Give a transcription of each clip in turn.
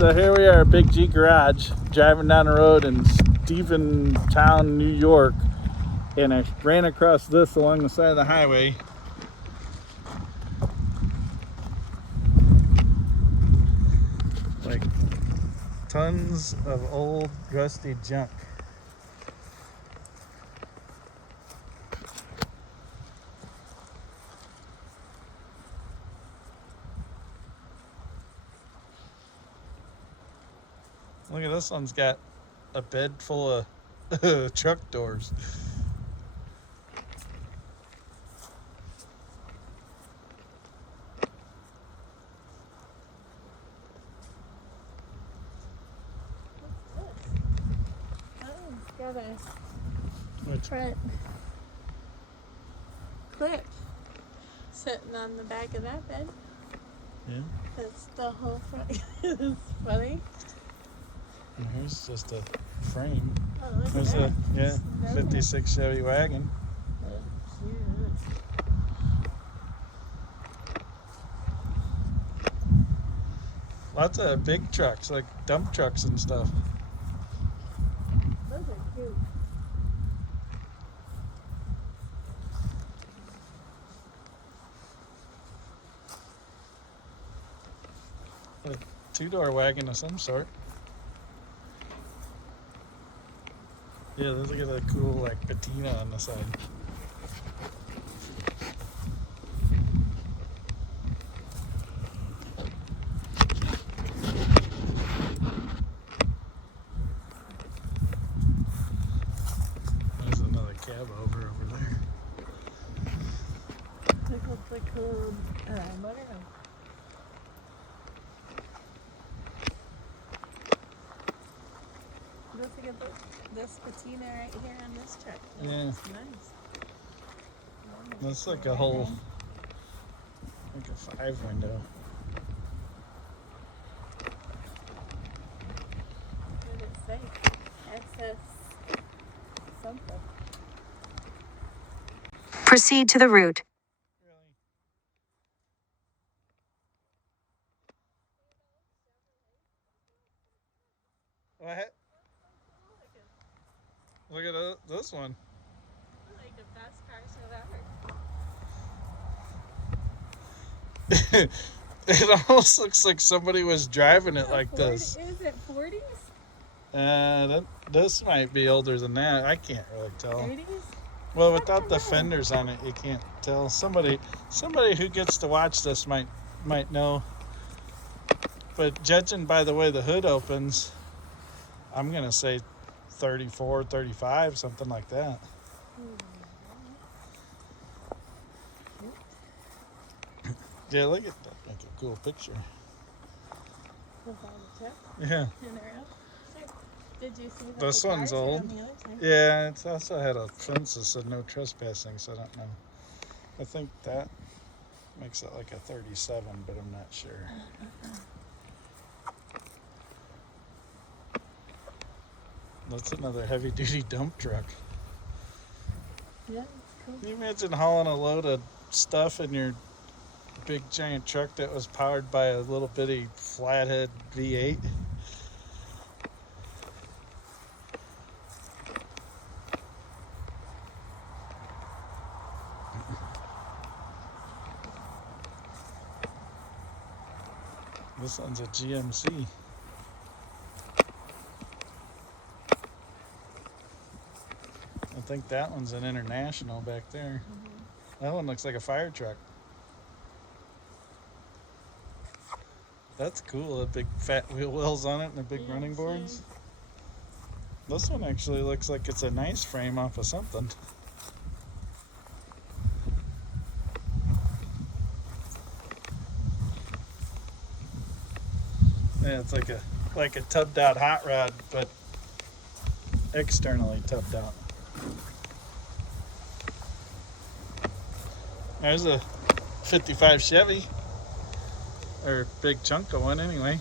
So here we are, Big G Garage, driving down the road in Stephentown, New York, and I ran across this along the side of the highway. Like tons of old rusty junk. Look at this one's got a bed full of truck doors. Got a front clip sitting on the back of that bed. Yeah. That's the whole front. It's funny. And here's just a frame. Oh, look There's at a that. 56 Chevy Wagon. Lots of big trucks, like dump trucks and stuff. Those are cute. A two-door wagon of some sort. Yeah, look at that cool like patina on the side. There's another cab over there. Look at the cool motorhome. Look at this patina right here on this truck. Yeah. It's nice. That's like a whole, like a 5-window. What did it say? Access something. Proceed to the route. What? Look at this one. Like the best car show ever. It almost looks like somebody was driving it like 40, this. Is it 40s? This might be older than that. I can't really tell. 30s? Well, without the fenders on it, you can't tell. Somebody who gets to watch this might know. But judging by the way the hood opens, I'm gonna say 34, 35, something like that. Yeah, look at that. Make a cool picture. With all the trucks Yeah. in a row. Did you see that This the one's cars are old. on the other side? Yeah, it's also had a fence that said no trespassing, so I don't know. I think that makes it like a 37, but I'm not sure. That's another heavy-duty dump truck. Yeah, cool. Can you imagine hauling a load of stuff in your big giant truck that was powered by a little bitty flathead V8? This one's a GMC. I think that one's an International back there. That one looks like a fire truck. That's cool, the big fat wheel wells on it and the big running boards. This one actually looks like it's a nice frame off of something. Yeah, it's like a tubbed out hot rod, but externally tubbed out. There's a 55 Chevy, or big chunk of one anyway.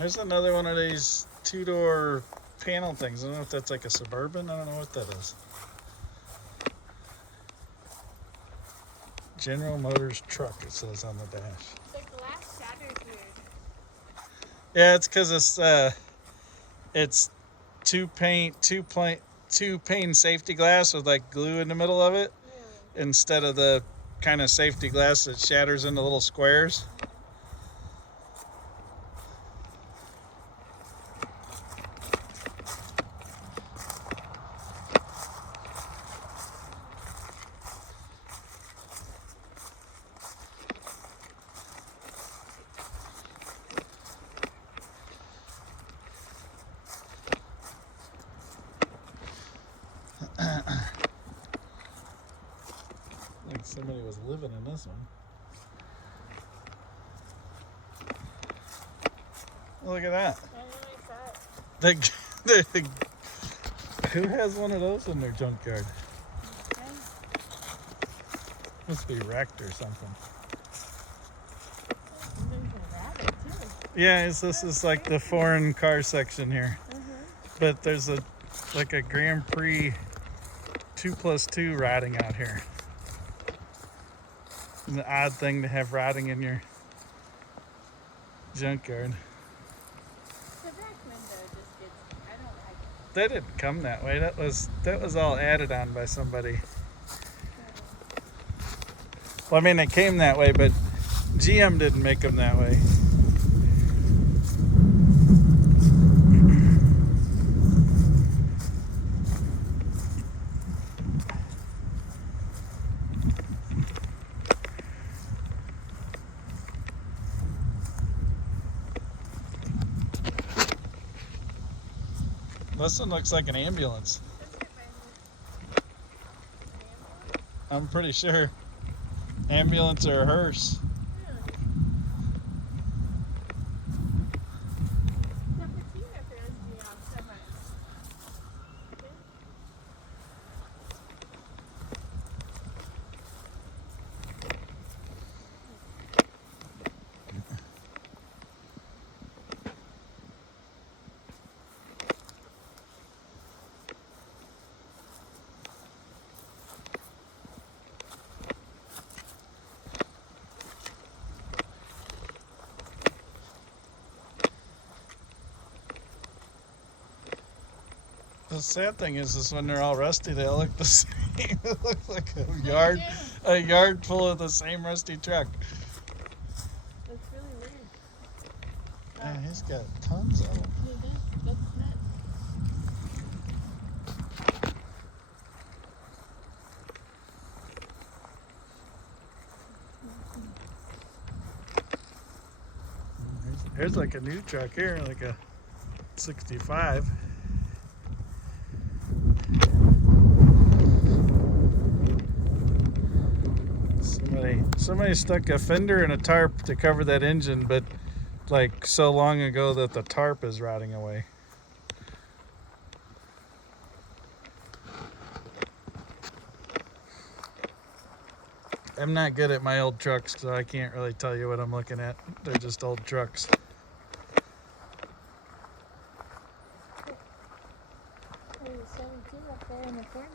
There's another one of these two-door panel things. I don't know if that's like a Suburban. I don't know what that is. General Motors truck, it says on the dash. The glass shatters weird. Yeah, it's because it's two pane safety glass with like glue in the middle of it, Really? instead of the kind of safety glass that shatters into little squares. Like somebody was living in this one. Look at that. I know I saw it. Who has one of those in their junkyard? Okay. Must be wrecked or something. There's a rabbit too. Yeah, this is like the foreign car section here. But there's a Grand Prix 2+2 riding out here. It's an odd thing to have riding in your junkyard. The back window just gets, I don't like it. They didn't come that way. That was all added on by somebody. Well, I mean, it came that way, but GM didn't make them that way. This one looks like an ambulance. I'm pretty sure. Ambulance or a hearse. The sad thing is when they're all rusty, they all look the same. It looks like a yard full of the same rusty truck. That's really weird. Man, he's got tons of them. That's nuts. Here's like a new truck here, like a 65. Somebody stuck a fender and a tarp to cover that engine, but like so long ago that the tarp is rotting away. I'm not good at my old trucks, so I can't really tell you what I'm looking at. They're just old trucks. There's a 72 up there in the corner.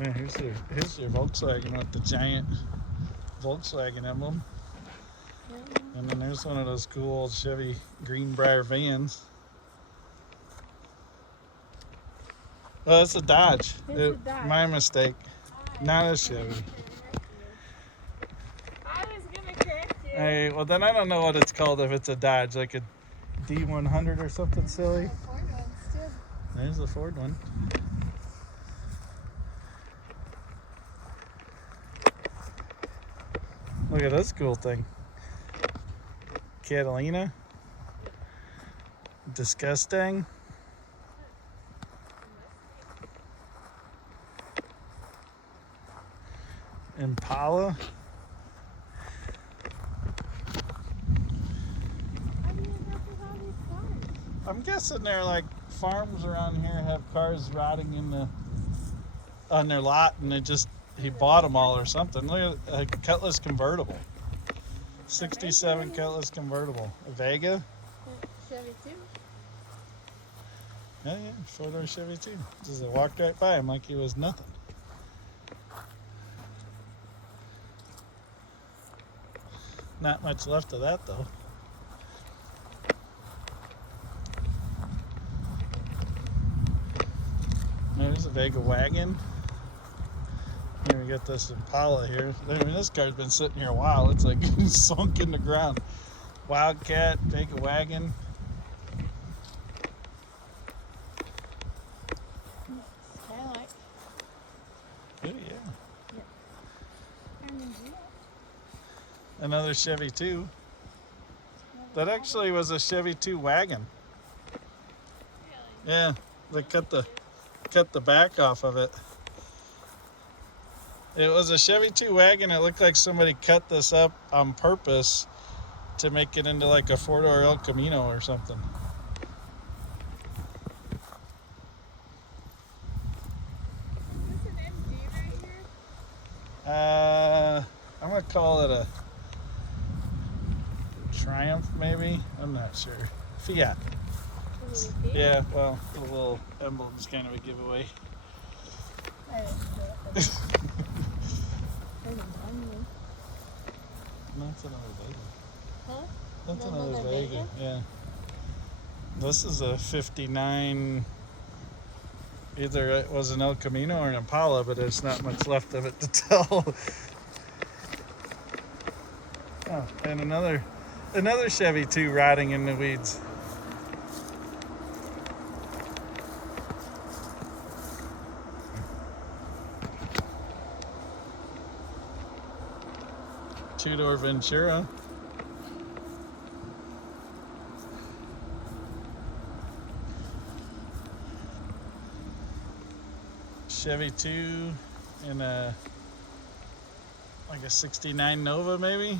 Yeah, here's your Volkswagen with the giant Volkswagen emblem. And then there's one of those cool old Chevy Greenbrier vans. Oh, it's a Dodge. It's a Dodge. My mistake. Not a Chevy. I was gonna correct you. Hey, well then I don't know what it's called if it's a Dodge, like a D100 or something silly. Ford ones too. There's the Ford one. Look at this cool thing. Catalina. Disgusting. Impala. How do you work with all these cars? I'm guessing they're like farms around here have cars rotting on their lot, and he bought them all or something. Look at a Cutlass convertible, '67 Cutlass convertible, a Vega. Chevy too. Yeah, 4-door Chevy too. Just walked right by him like he was nothing. Not much left of that though. There's a Vega Wagon. Here we got this Impala here. I mean, this car's been sitting here a while. It's like sunk in the ground. Wildcat, Vega Wagon. Skylight. Oh yeah. Yeah. Another Chevy 2. That actually was a Chevy 2 wagon. Really? Yeah, they cut the back off of it. It was a Chevy 2 wagon. It looked like somebody cut this up on purpose to make it into like a 4-door El Camino or something. Is this an MG right here? I'm gonna call it a Triumph, maybe. I'm not sure. Fiat. Yeah, well, the little emblem's kind of a giveaway. I didn't do it. That's another Vega. Huh? That's Another another Vega. Vega? Yeah. This is a 59. Either it was an El Camino or an Impala, but there's not much left of it to tell. Oh, and another Chevy 2 rotting in the weeds. Two-door Ventura. Chevy 2 in a like a 69 Nova, maybe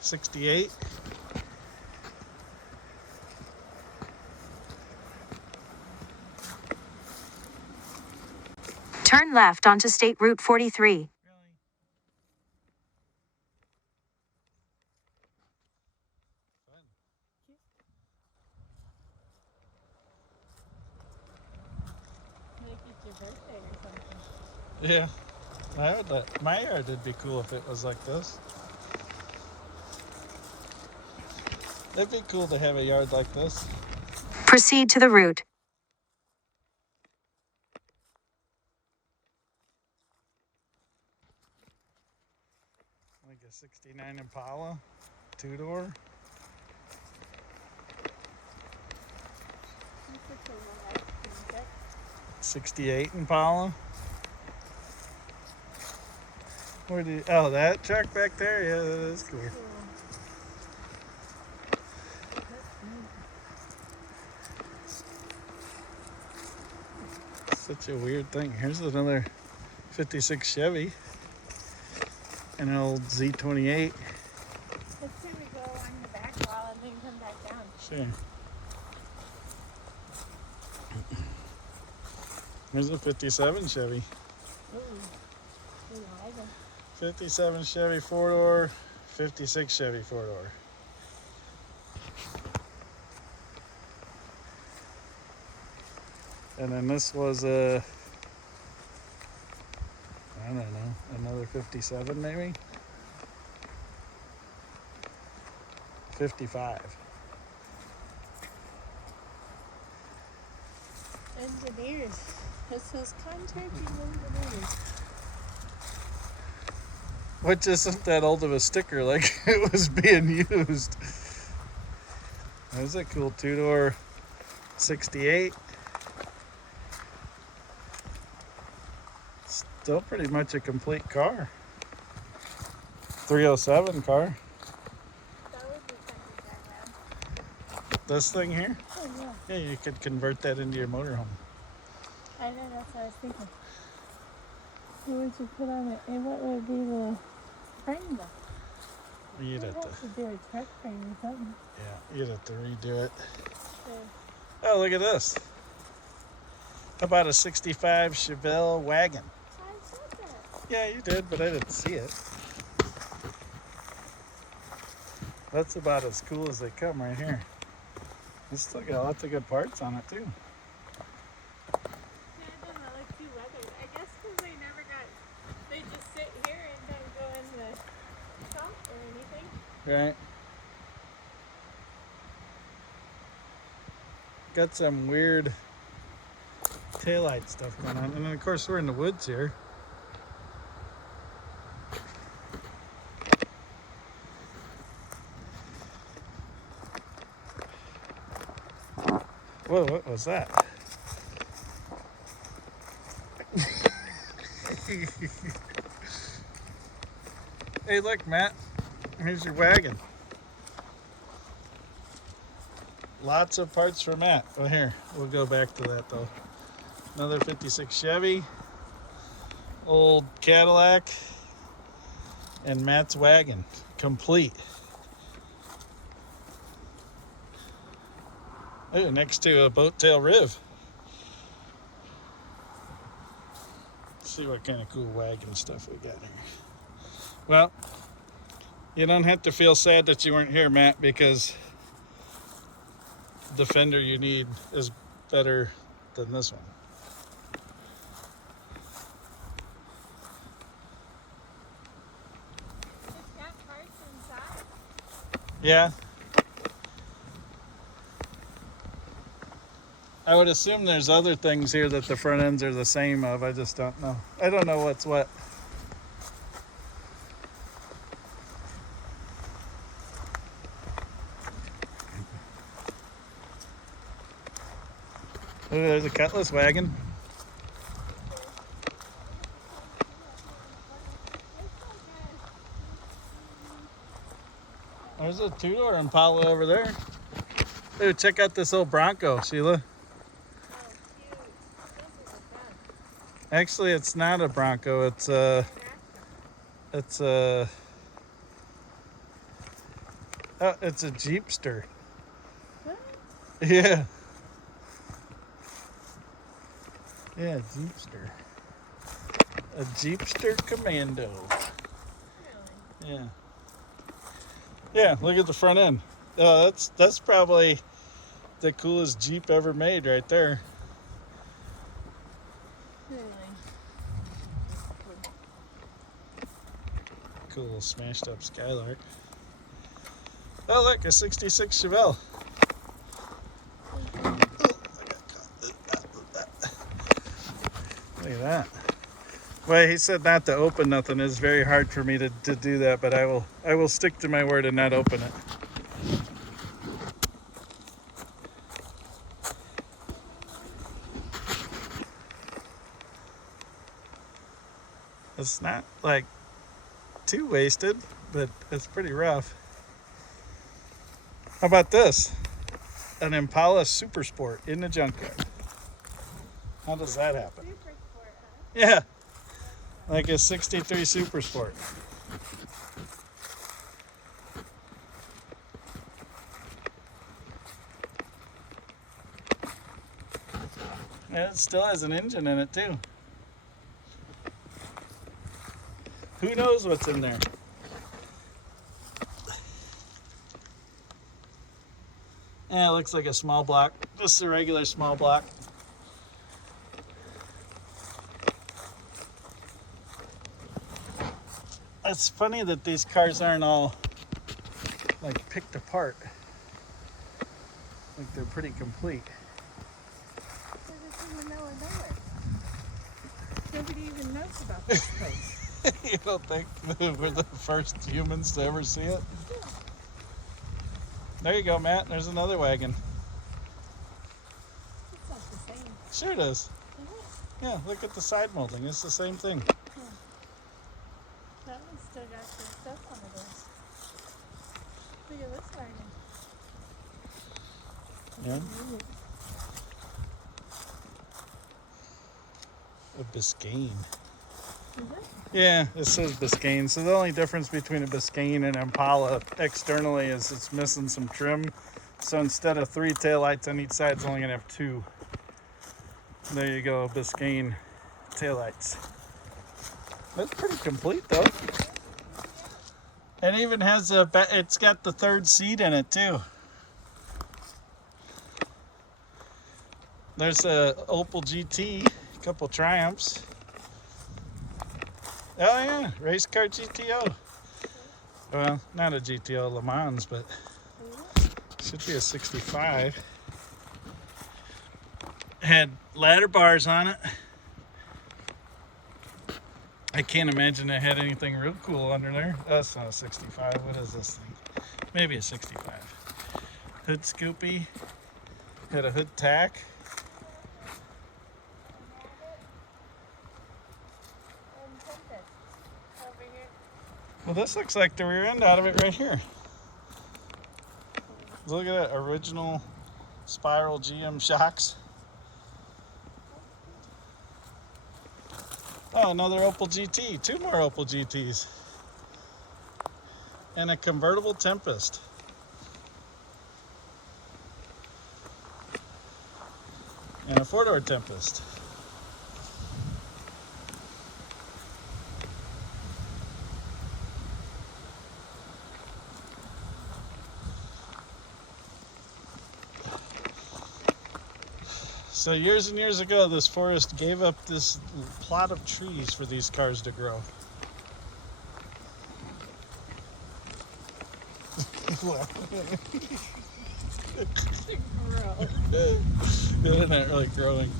68. Turn left onto State Route 43. Make it your birthday or something. Yeah, my yard would be cool if it was like this. It'd be cool to have a yard like this. Proceed to the route. Like a 69 Impala, 2-door. That's a cool one. 68 Impala. Oh, that truck back there? Yeah, that is cool. Such a weird thing. Here's another 56 Chevy and an old Z28. Let's see we go along the back wall and then come back down. Sure. Here's a 57 Chevy. Ooh. Ooh, I like 'em. 57 Chevy 4-door, 56 Chevy 4-door. And then this was I don't know, another 57 maybe? 55. Engineers. It says contracting engineers. Which isn't that old of a sticker, like it was being used. There's a cool 2-door 68. Still pretty much a complete car. 307 car. That would be fun to drive around. This thing here? Oh, yeah. Yeah, you could convert that into your motorhome. I know, that's what I was thinking. What would you put on it? And what would be the frame though? You'd You'd have to, have to do a truck frame or something. yeah, you'd have to redo it. So, Oh, look at this. How about a 65 Chevelle Wagon? I said that. Yeah, you did, but I didn't see it. That's about as cool as they come right here. It's still got lots of good parts on it, too. Yeah, it doesn't look too weathered. I guess because they just sit here and don't go in the shop or anything. Right? Got some weird taillight stuff going on. And then, of course, we're in the woods here. Whoa, what was that? Hey, look, Matt. Here's your wagon. Lots of parts for Matt. Oh, here. We'll go back to that, though. Another 56 Chevy. Old Cadillac. And Matt's wagon. Complete. Oh, next to a boat tail riv. Let's see what kind of cool wagon stuff we got here. Well, you don't have to feel sad that you weren't here, Matt, because the fender you need is better than this one. It's got parts inside. Yeah. I would assume there's other things here that the front ends are the same of. I just don't know. I don't know what's what. Oh, there's a Cutlass wagon. There's a two-door Impala over there. Oh, check out this old Bronco, Sheila. Oh, cute. This is a gun. Actually, it's not a Bronco. It's it's a Jeepster. What? Yeah. Yeah, Jeepster. A Jeepster Commando. Really? Yeah. Yeah, look at the front end. That's probably the coolest Jeep ever made right there. Really? Cool little smashed up Skylark. Oh, look, a 66 Chevelle. Look at that. Well, he said not to open nothing. It's very hard for me to do that, but I will stick to my word and not open it. It's not like too wasted, but it's pretty rough. How about this? An Impala Super Sport in the junkyard. How does that happen? Super sport, huh? Yeah, like a 63 Super Sport. And it still has an engine in it too. Who knows what's in there? Yeah, it looks like a small block. Just a regular small block. It's funny that these cars aren't all like picked apart. Like they're pretty complete. Because it's in the middle of nowhere. Nobody even knows about this place. You don't think we're the first humans to ever see it? There you go, Matt. There's another wagon. It's not the same. Sure it is. Is it? Yeah, look at the side molding. It's the same thing. That one's still got some stuff on it. Look at this wagon. Yeah. A Biscayne. Is it? Yeah, it says Biscayne. So the only difference between a Biscayne and Impala externally is it's missing some trim So instead of 3 taillights on each side, it's only gonna have 2. There you go, Biscayne taillights. That's pretty complete though. It even has it's got the 3rd seat in it too. There's a Opel GT, a couple Triumphs. Oh yeah, race car GTO. Well, not a GTO Le Mans, but should be a 65. Had ladder bars on it. I can't imagine it had anything real cool under there. That's not a 65. What is this thing? Maybe a 65. Hood scoopy. Had a hood tack. Well, this looks like the rear end out of it right here. Look at that original spiral GM shocks. Oh, another Opel GT. 2 more Opel GTs. And a convertible Tempest. And a 4-door Tempest. So years and years ago, this forest gave up this plot of trees for these cars to grow. They're not really growing.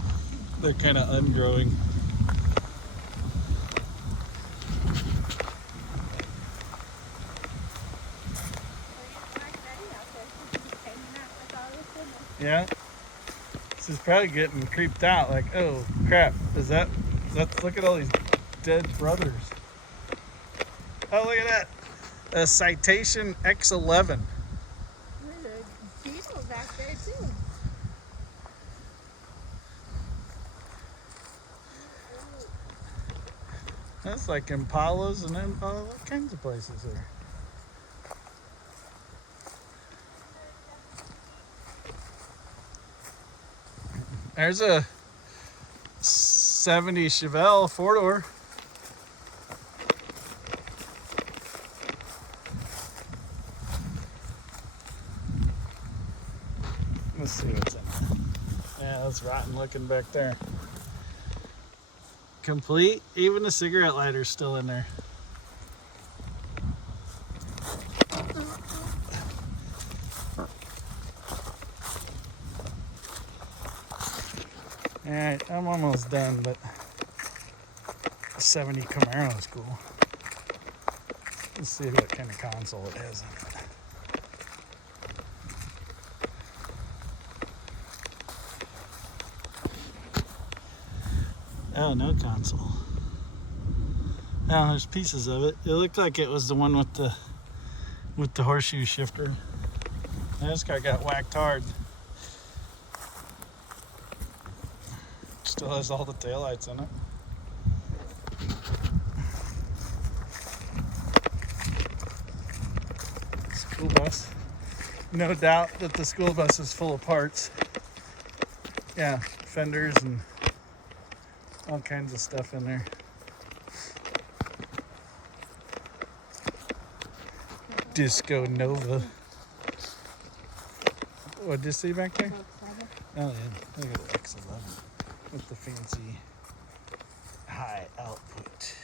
They're kind of ungrowing. Yeah. She's probably getting creeped out, like, oh crap, look at all these dead brothers. Oh, look at that. A Citation X11. There's a beetle back there too. That's like Impalas and then all kinds of places there. There's a 70 Chevelle 4-door. Let's see what's in there. Yeah, that's rotten looking back there. Complete. Even the cigarette lighter's still in there. Alright, I'm almost done, but 70 Camaro is cool. Let's see what kind of console it has in it. Oh, no console. Oh, there's pieces of it. It looked like it was the one with the horseshoe shifter. This car got whacked hard. Still has all the taillights in it. School bus. No doubt that the school bus is full of parts. Yeah, fenders and all kinds of stuff in there. Disco Nova. What did you see back there? Oh yeah, look at the X11 with the fancy high output.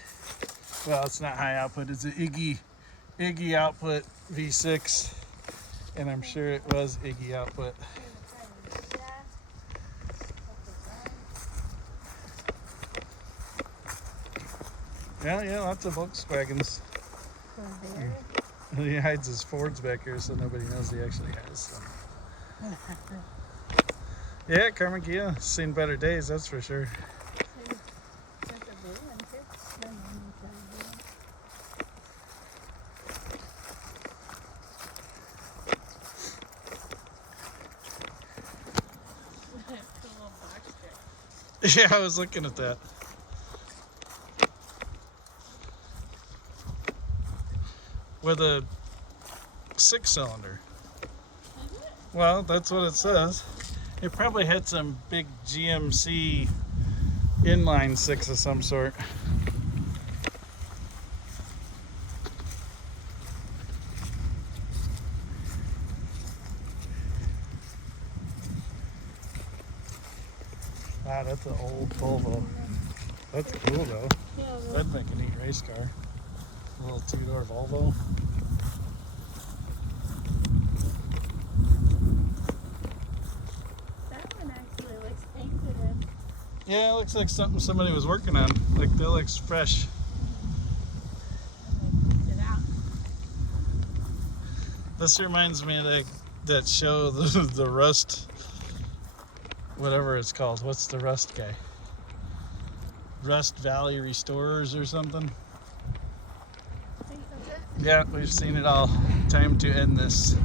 Well, it's not high output, it's an Iggy output V6, and I'm sure it was Iggy output. Yeah, lots of Volkswagens. He hides his Fords back here so nobody knows he actually has some. Yeah, Carmen Gia seen better days, that's for sure. Yeah, I was looking at that. With a 6-cylinder. Well, that's what it says. It probably had some big GMC inline six of some sort. Wow, that's an old Volvo. That's cool though. Yeah, That'd make a neat race car. A little two-door Volvo. that one actually looks painted in. Yeah, it looks like something somebody was working on. Like that looks fresh. Painted out. This reminds me of that show, the Rust, whatever it's called. What's the Rust guy? Rust Valley Restorers or something? I think that's it. Yeah, we've seen it all. Time to end this.